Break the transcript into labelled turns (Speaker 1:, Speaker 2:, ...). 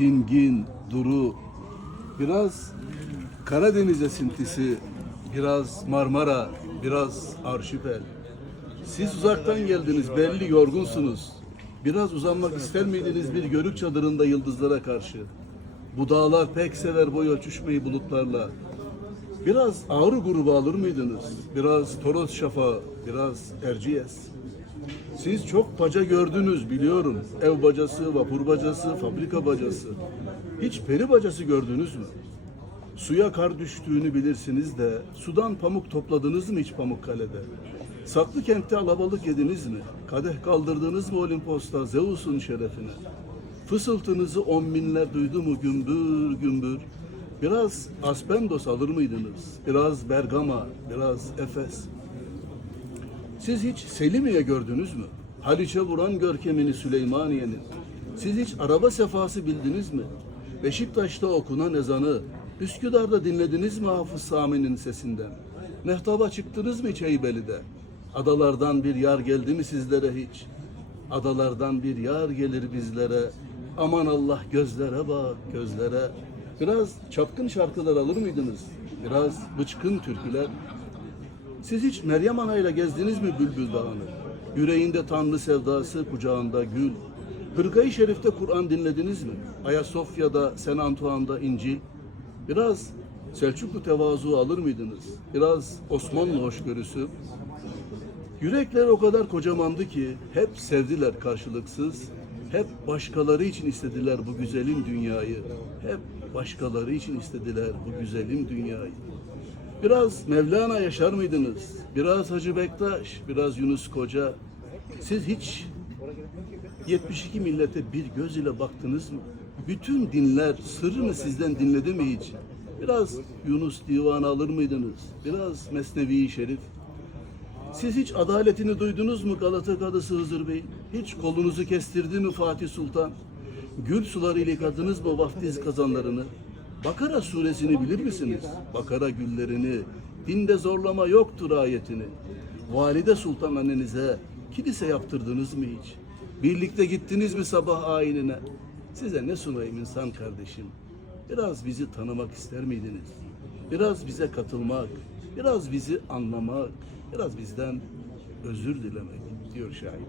Speaker 1: dingin, duru, biraz Karadeniz esintisi, biraz Marmara, biraz arşipel. Siz uzaktan geldiniz, belli yorgunsunuz. Biraz uzanmak ister miydiniz bir görük çadırında yıldızlara karşı? Bu dağlar pek sever boy ölçüşmeyi bulutlarla. Biraz Ağrı grubu alır mıydınız? Biraz Toros Şafa, biraz Erciyes. Siz çok baca gördünüz biliyorum. Ev bacası, vapur bacası, fabrika bacası. Hiç peri bacası gördünüz mü? Suya kar düştüğünü bilirsiniz de sudan pamuk topladınız mı hiç Pamukkale'de? Saklı kentte alabalık yediniz mi? Kadeh kaldırdınız mı Olimpos'ta Zeus'un şerefine? Fısıltınızı on binler duydu mu gümbür gümbür? Biraz Aspendos alır mıydınız? Biraz Bergama, biraz Efes. Siz hiç Selimiye gördünüz mü? Haliç'e vuran görkemini Süleymaniye'nin. Siz hiç araba sefası bildiniz mi? Beşiktaş'ta okunan ezanı, Üsküdar'da dinlediniz mi Hafız Sami'nin sesinden? Mehtaba çıktınız mı hiç? Adalardan bir yar geldi mi sizlere hiç? Adalardan bir yar gelir bizlere. Aman Allah gözlere bak gözlere. Biraz çapkın şarkılar alır mıydınız? Biraz bıçkın türküler. Siz hiç Meryem Ana ile gezdiniz mi Bülbül Dağı'nı? Yüreğinde Tanrı sevdası, kucağında gül. Hırkayı Şerif'te Kur'an dinlediniz mi? Ayasofya'da, Sen Antoine'da İncil. Biraz Selçuklu tevazu alır mıydınız? Biraz Osmanlı hoşgörüsü. Yürekler o kadar kocamandı ki hep sevdiler karşılıksız. Hep başkaları için istediler bu güzelim dünyayı. Hep başkaları için istediler bu güzelim dünyayı. Biraz Mevlana yaşar mıydınız? Biraz Hacı Bektaş, biraz Yunus Koca. Siz hiç 72 millete bir göz ile baktınız mı? Bütün dinler sırrını sizden dinledi mi hiç? Biraz Yunus Divanı alır mıydınız? Biraz Mesnevi Şerif. Siz hiç adaletini duydunuz mu Galata Kadısı Hızır Bey? Hiç kolunuzu kestirdi mi Fatih Sultan? Gül suları ile yıkadınız mı vaftiz kazanlarını? Bakara suresini bilir misiniz? Bakara güllerini, dinde zorlama yoktur ayetini. Valide Sultan annenize kilise yaptırdınız mı hiç? Birlikte gittiniz mi sabah ayinine? Size ne sunayım insan kardeşim? Biraz bizi tanımak ister miydiniz? Biraz bize katılmak, biraz bizi anlamak, biraz bizden özür dilemek diyor şair.